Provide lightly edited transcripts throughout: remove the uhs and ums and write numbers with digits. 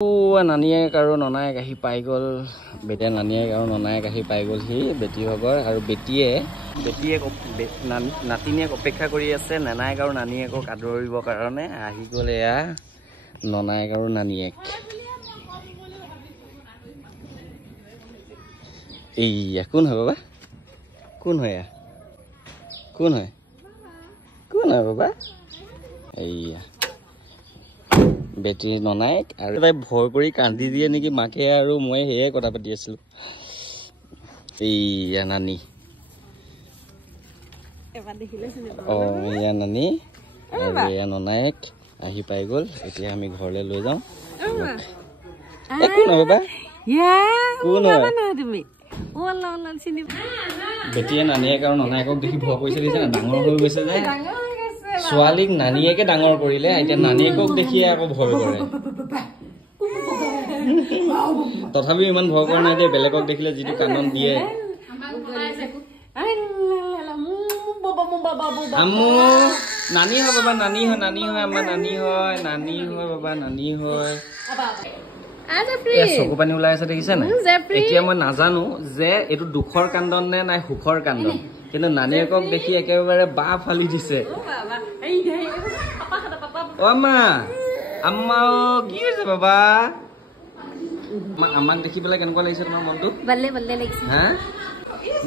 নানিয়েক আৰু ননায়েক আহি পাই গ'ল বেটিয়ে নানিয়েক আৰু ননায়েক আহি পাই গ'লহি বেটি ভাগৰ আৰু বেটিয়ে নাতিনীয়েক অপেক্ষা কৰি আছে নানায়েক আৰু নানিয়েকক আদৰিবৰ কাৰণে আহি গ'ল এয়া ননায়েক আৰু নানিয়েক এইয়া কোন হয় বাবা কোন হয় কোন হয় বাবা এইয়া বেটি ননায়েক আৰু তাই ভয় কৰি কান্দি দিয়ে নেকি মাকে আৰু মই সেয়ে কথা পাতি আছিলো এইয়া নানি এয়া নানি আৰু এয়া ননায়েক আহি পাই গ'ল এতিয়া আমি ঘৰলৈ লৈ যাওঁ একো নহয় বাবা কোন হয় বেটিয়ে নানিয়েক আৰু ননায়েকক দেখি ভয় কৰিছে দিছে না ডাঙৰ হৈ গৈছে যে ছোৱালীক নানিয়েকে ডাঙৰ কৰিলে এতিয়া নানিয়েকক দেখিয়ে আকৌ ভয় কৰে তথাপিও ইমান ভয় কৰা নাই দেই বেলেগক দেখিলে যিটো কান্দন দিয়ে নানি হয় বাবা নানি হয় আমাৰ নানি হয় বাবা নানি হয় চকু পানী ওলাই আছে দেখিছে নাই এতিয়া মই নাজানো যে এইটো দুখৰ কান্দন নে নাই সুখৰ কান্দন কিন্তু নানিয়েকক দেখি একেবাৰে বাহ ফালি দিছে আম্মা কি হৈছে বাবা আমাক দেখি পেলাই কেনেকুৱা লাগিছে তোমাৰ মনটো হা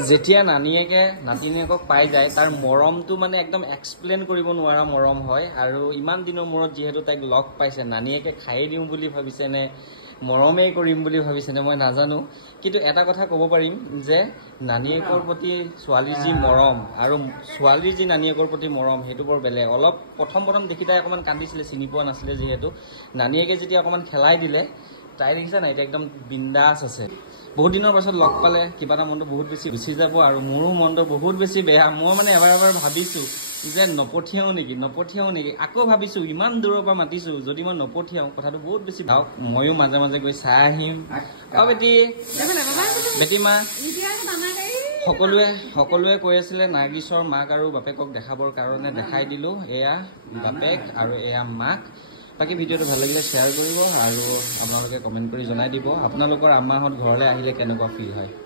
যেতিয়া নানিয়েকে নাতিনীয়েকক পাই যায় তাৰ মৰমটো মানে একদম এক্সপ্লেইন কৰিব নোৱাৰা মৰম হয় আৰু ইমান দিনৰ মূৰত যিহেতু তাইক লগ পাইছে নানিয়েকে খাই দিওঁ বুলি ভাবিছে নে মৰমেই কৰিম বুলি ভাবিছেনে মই নাজানো কিন্তু এটা কথা ক'ব পাৰিম যে নানিয়েকৰ প্ৰতি ছোৱালীৰ যি মৰম আৰু ছোৱালীৰ যি নানিয়েকৰ প্ৰতি মৰম সেইটো বৰ বেলেগ অলপ প্ৰথম দেখি তাই অকণমান কান্দিছিলে চিনি পোৱা নাছিলে যিহেতু নানিয়েকে যেতিয়া অকণমান খেলাই দিলে তাই দেখিছে নাই এতিয়া একদম বিন্দাছ আছে বহুত দিনৰ পাছত লগ পালে কিবা এটা মনটো বহুত বেছি গুচি যাব আৰু মোৰো মনটো বহুত বেছি বেয়া মই মানে এবাৰ ভাবিছোঁ যে নপঠিয়াও নেকি আকৌ ভাবিছোঁ ইমান দূৰৰ পৰা মাতিছোঁ যদি মই নপঠিয়াওঁ কথাটো বহুত বেছি ভাওক ময়ো মাজে মাজে গৈ চাই আহিম বেটি মা সকলোৱে কৈ আছিলে নাৰ্গিছৰ মাক আৰু বাপেকক দেখাবৰ কাৰণে দেখাই দিলোঁ এয়া বাপেক আৰু এয়া মাক বাকী ভিডিঅ'টো ভাল লাগিলে শ্বেয়াৰ কৰিব আৰু আপোনালোকে কমেণ্ট কৰি জনাই দিব আপোনালোকৰ আম্মাহঁত ঘৰলৈ আহিলে কেনেকুৱা ফিল হয়